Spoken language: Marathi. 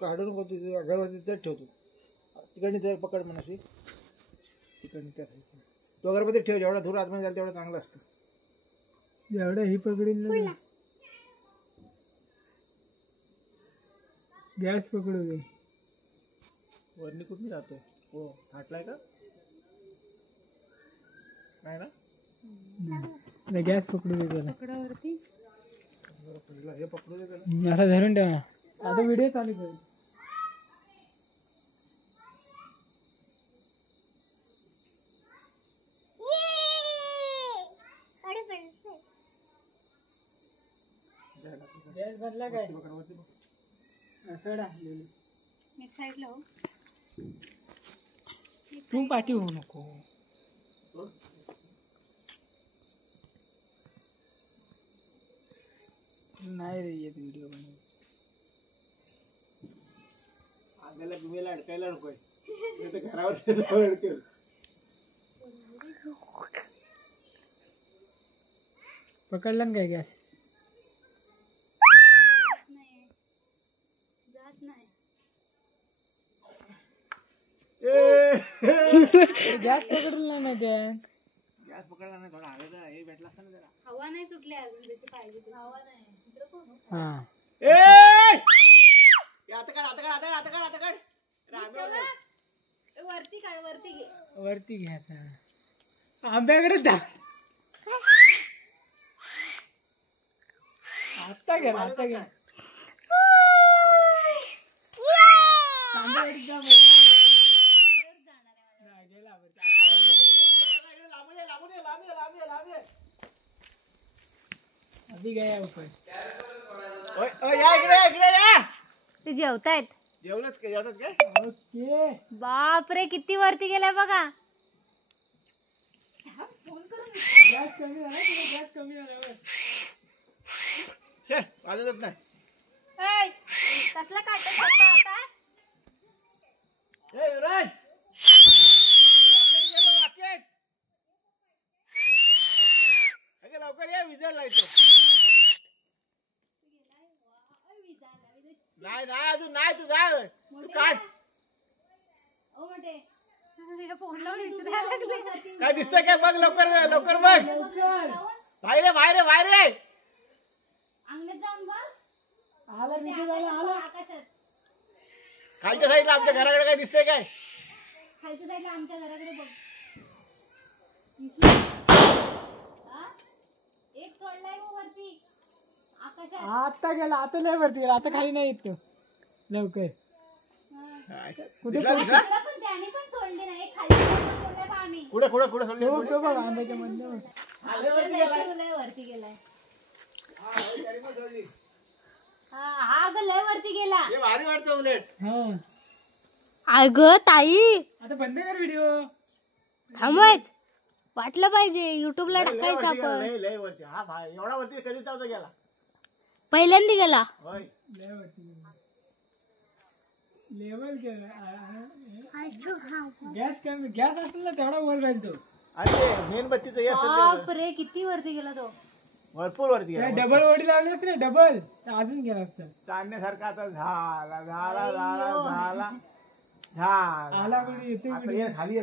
काढून नको तुझी अगरबत्ती त्यात ठेवतो तिकडनी ते पकड म्हणाशी तिकडनी त्यात तो अगरबत्ती ठेव जेवढा धूर आतमध्ये जाईल तेवढं चांगलं असतं एवढं ही पकडील गॅस पकडू दे वरनी कुठून जातो हो फाटलाय का नाही ना गॅस पकडू दे त्याला पकडावरती हे पकडू दे त्याला असा धरून ठेवा आता व्हिडिओ चालू कर गॅस भरला काय एक साईडला हो तू पाठी होऊ नको नाही रे येत व्हिडिओ बनव आग्याला गुमेला अडकायला नकोय घरावर अडकेल पकडला ना काय गॅस जात नाही गॅस पकडला नाही त्या गॅस पकडला नाही थोडा हवेचा हे भेटला असता ना जरा हवा नाही सुटली अजून जशी पाहिजे तशी. हवा नाही इकडं कोण हो? हा आता काढ वरती काढ वरती घे वरती घ्यायचा आंब्याकडे जा आता घ्या आता घ्या आंब्याकडे जा अभी गया ऊपर या इकडे या ते जेवतायत जेवलंच काय ओके बापरे किती वरती गेलाय बघा गॅस कमी झाला गॅस कमी झाला वाजतच नाही कसला काटत आता ए युवराज लवकर या विजा लायतो नाही अजून नाही तू जा तू काढ फोन लावून विचारायला लागले काय दिसतंय काय बघ लवकर बघ बाहेर अंगणात जाऊन बघ आला व्हिडिओ आला आकाशात खालच्या साईडला आमच्या घराकडे काय दिसतंय काय खालच्या साईडला आमच्या घराकडे बघ एक सोडलाय वो वरती आकाशात आता गेला आता लय वरती गेला आता खाली नाही येत तो लवकर कुठे पण त्याने पण सोडले नाही एक खाली सोडलाय बा आम्ही कुठे सोडले तो बघ आंब्याच्या मधल्या वरती गेलाय हा ग लय वरती गेला हे भारी वाटतं उलट हा अग ताई आता बंद कर व्हिडिओ थांबवायच वाटलं पाहिजे युट्यूबला टाकायचं आपण लय वरती हा भाई एवढा वरती कधी जाऊन गेला पहिल्यांदा गेला होय लय वरती लेवल गॅस असेल ना तेवढा वर जाईल तो अरे मेणबत्तीचं हे असेल बापरे किती वरती गेला तो भरपूर वरती गेला डबल ओढी लावली असते ना डबल अजून गेला असता चांदण्यासारखा आता झाला आला कोणी येते खाली